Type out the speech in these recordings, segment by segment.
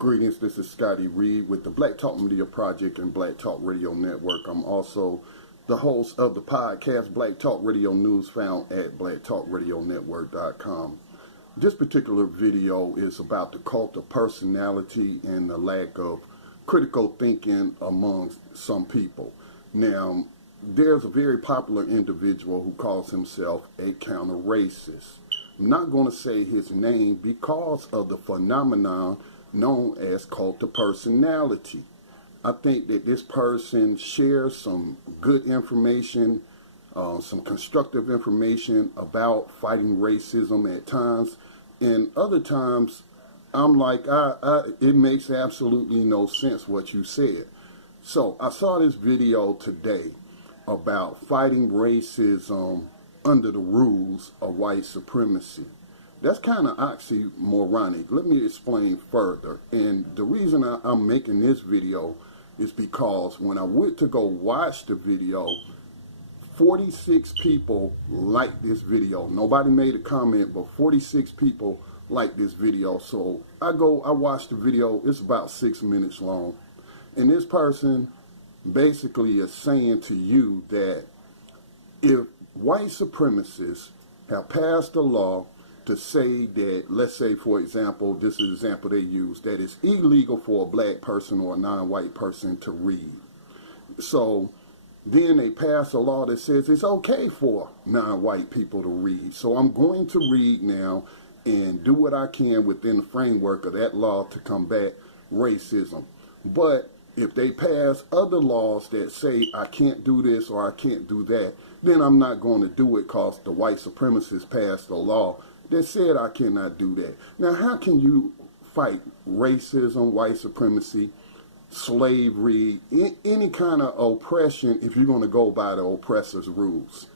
Greetings, this is Scotty Reed with the Black Talk Media Project and Black Talk Radio Network. I'm also the host of the podcast Black Talk Radio News, found at blacktalkradionetwork.com. This particular video is about the cult of personality and the lack of critical thinking among some people. Now, there's a very popular individual who calls himself a counter-racist. I'm not going to say his name because of the phenomenon known as cult of personality. I think that this person shares some good information, some constructive information about fighting racism at times, and other times I'm like, it makes absolutely no sense what you said. So I saw this video today about fighting racism under the rules of white supremacy. That's kind of oxymoronic. Let me explain further. And the reason I'm making this video is because when I went to go watch the video, 46 people liked this video. Nobody made a comment, but 46 people liked this video. So I watch the video. It's about 6 minutes long. And this person basically is saying to you that if white supremacists have passed a law to say that, let's say, for example, this is an example they use, that it's illegal for a black person or a non-white person to read. So then they pass a law that says it's okay for non-white people to read. So I'm going to read now and do what I can within the framework of that law to combat racism. But if they pass other laws that say I can't do this or I can't do that, then I'm not going to do it because the white supremacists passed a law that said I cannot do that. Now, how can you fight racism, white supremacy, slavery, any kind of oppression if you're going to go by the oppressor's rules?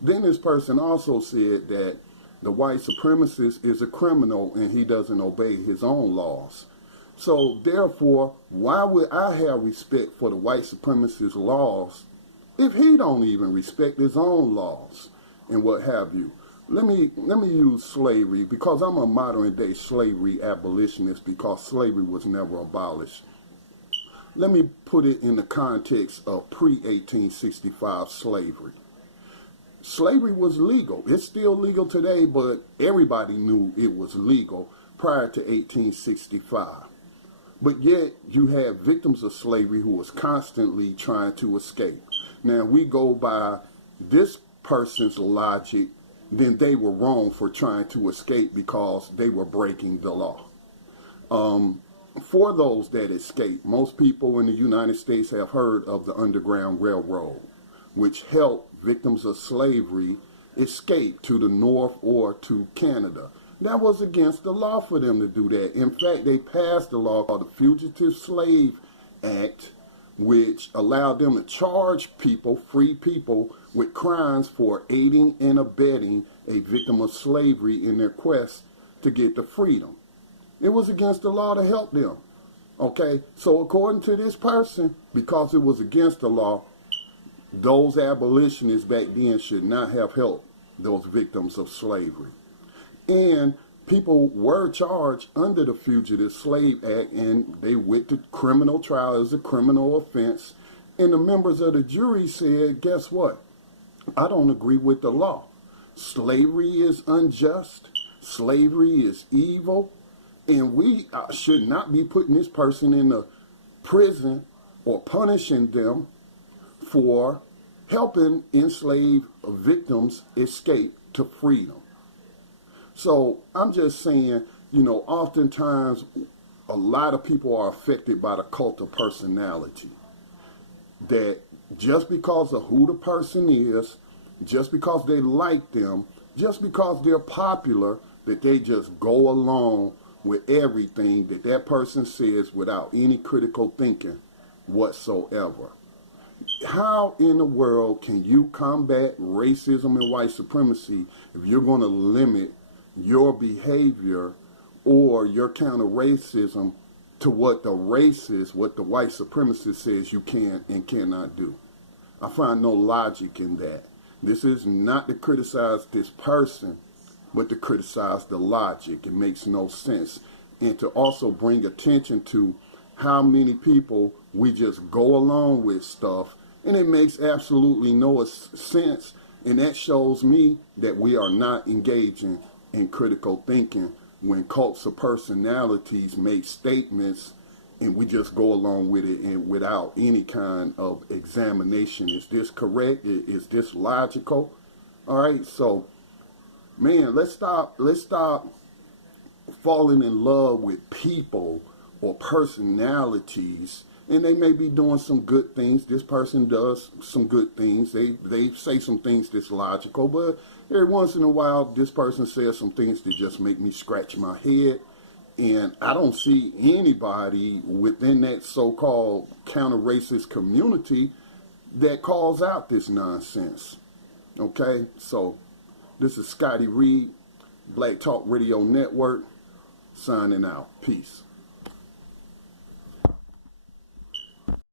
Then this person also said that the white supremacist is a criminal and he doesn't obey his own laws. So therefore, why would I have respect for the white supremacist laws if he don't even respect his own laws and what have you? Let me use slavery because I'm a modern day slavery abolitionist because slavery was never abolished. Let me put it in the context of pre-1865 slavery. Slavery was legal. It's still legal today, but everybody knew it was legal prior to 1865. But yet you have victims of slavery who was constantly trying to escape. Now we go by this person's logic, then they were wrong for trying to escape because they were breaking the law. For those that escape, most people in the United States have heard of the Underground Railroad, which helped victims of slavery escape to the North or to Canada. That was against the law for them to do that. In fact, they passed a law called the Fugitive Slave Act, which allowed them to charge people, free people, with crimes for aiding and abetting a victim of slavery in their quest to get to freedom. It was against the law to help them. Okay, so according to this person, because it was against the law, those abolitionists back then should not have helped those victims of slavery. And people were charged under the Fugitive Slave Act, and they went to criminal trial as a criminal offense. And the members of the jury said, guess what? I don't agree with the law. Slavery is unjust. Slavery is evil. And we should not be putting this person in a prison or punishing them for helping enslaved victims escape to freedom. So I'm just saying, oftentimes a lot of people are affected by the cult of personality. That just because of who the person is, just because they like them, just because they're popular, that they just go along with everything that that person says without any critical thinking whatsoever. How in the world can you combat racism and white supremacy if you're going to limit your behavior or your counter-racism to what the racist, what the white supremacist says you can and cannot do? I find no logic in that. This is not to criticize this person, but to criticize the logic. It makes no sense. and to also bring attention to how many people we just go along with stuff and it makes absolutely no sense. And that shows me that we are not engaging in critical thinking when cults of personalities make statements and we just go along with it and without any kind of examination. Is this correct? Is this logical? All right, so man, let's stop falling in love with people or personalities, and they may be doing some good things. This person does some good things. They say some things that's logical, but every once in a while this person says some things that just make me scratch my head, and I don't see anybody within that so-called counter-racist community that calls out this nonsense. Okay, so this is Scotty Reed, Black Talk Radio Network, signing out. Peace.